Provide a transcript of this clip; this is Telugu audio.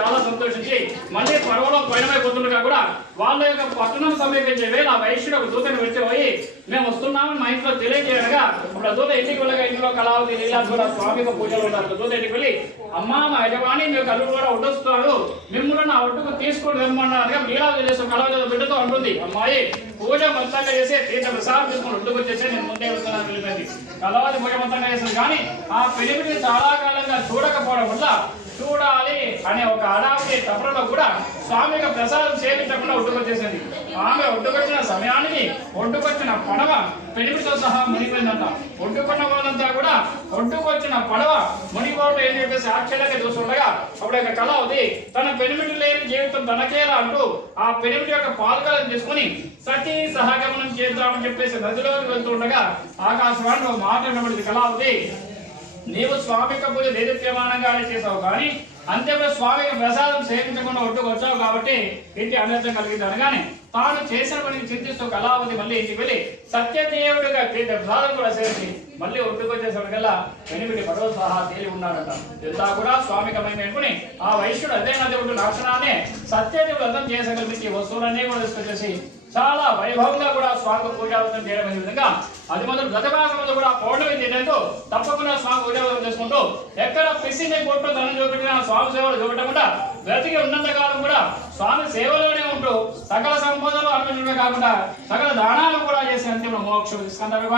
చాలా సంతోషించి మళ్ళీ పడవలో పయనమైపోతుండగా కూడా వాళ్ళ యొక్క పట్టణం సమీపించే వేళ ఆ వైశ్యుడు ఒక దూతను వెళ్ళిపోయి మేము వస్తున్నామని మా ఇంట్లో తెలియజేయగా అప్పుడు ఆ దూత ఇంటికి వెళ్ళగా ఇంట్లో కళావతి లీలా కూడా స్వామికి పూజలు ఉంటారు. దూత ఇంటికి వెళ్ళి అమ్మా మా యజమాని మీకు అల్లుడు కూడా వడ్డొస్తున్నాడు మిమ్మల్ని నా ఒడ్డుకు తీసుకొని రమ్మన్నారుగా లీలా తెలియదు కళావతి బిడ్డతో అంటుంది. అమ్మాయి పూజ మొత్తంగా చేసి తీర్థ ప్రసాదం తీసుకొని ఒడ్డుకు వచ్చేసి నేను ముందే వెళ్తున్నాను వెళ్ళిపోయింది. కళావతి పూజ మొత్తంగా చేసింది కానీ ఆ పెనిమిటిని చాలా కాలంగా చూడకపోవడం వల్ల చూడాలి అనే ఒక అడావిడి తపనలో కూడా స్వామికి ప్రసాదం సేవించకుండా ఒడ్డుకొచ్చేసింది. ఆమె ఒడ్డుకొచ్చిన సమయానికి ఒడ్డుకొచ్చిన పడవ పెనిమిటితో సహా మునిగిపోయిందంట. ఒడ్డుకున్న వాళ్ళంతా కూడా ఒడ్డుకొచ్చిన పడవ మునిగిపోవడం ఏం చెప్పేసి ఆశ్చర్యంగా చూస్తుండగా అప్పుడు యొక్క కళావతి తన పెనిమిటి లేని జీవితం తనకేలా అంటూ ఆ పెనిమిటి యొక్క పాల్కలను తీసుకుని సతీ సహగమనం చేద్దామని చెప్పేసి నదిలోకి వెళ్తుండగా ఆకాశవాణి ఒక మాట వినబడింది. కళావతి నీవు స్వామిక పూజ దేదీప్యమానంగానే చేసావు కానీ అంతేగా స్వామికి ప్రసాదం సేవించకుండా ఒడ్డుకు వచ్చావు కాబట్టి ఇంటి అనర్థం కలిగింది అనగానే తాను చేసిన పనికి చింతిస్తూ కళావతి మళ్ళీ ఇంటికి వెళ్ళి సత్యదేవుడిగా ప్రసాదం కూడా సేవించి మళ్ళీ ఒడ్డుకు వచ్చేసాడు కల్లా వెనిమిటి పడవ సహా తేలి ఉన్నాడట. ఇంతా కూడా స్వామికమైన అనుకుని ఆ వైశ్యుడు అదే నది లక్షణాన్ని సత్యదేవుడు అర్థం చేసగలిగించి వస్తువులన్నీ కూడా తీసుకొచ్చేసి చాలా వైభవంగా కూడా స్వామి పూజావతం చేయడం విధంగా అది మొదలు గతమాసంలో కూడా పౌర్ణమి తినేందుకు తప్పకుండా స్వామి పూజావతం చేసుకుంటూ ఎక్కడ పిసిని కొట్టు ధనం చూపెట్టిన స్వామి సేవలు చూపెట్టకుండా బ్రతికి ఉన్నంత కాలం కూడా స్వామి సేవలోనే ఉంటూ సకల సంపదలు అనుభవించడమే కాకుండా సకల దానాలు కూడా చేసి అంతిమ మోక్షం తీసుకుంటారు.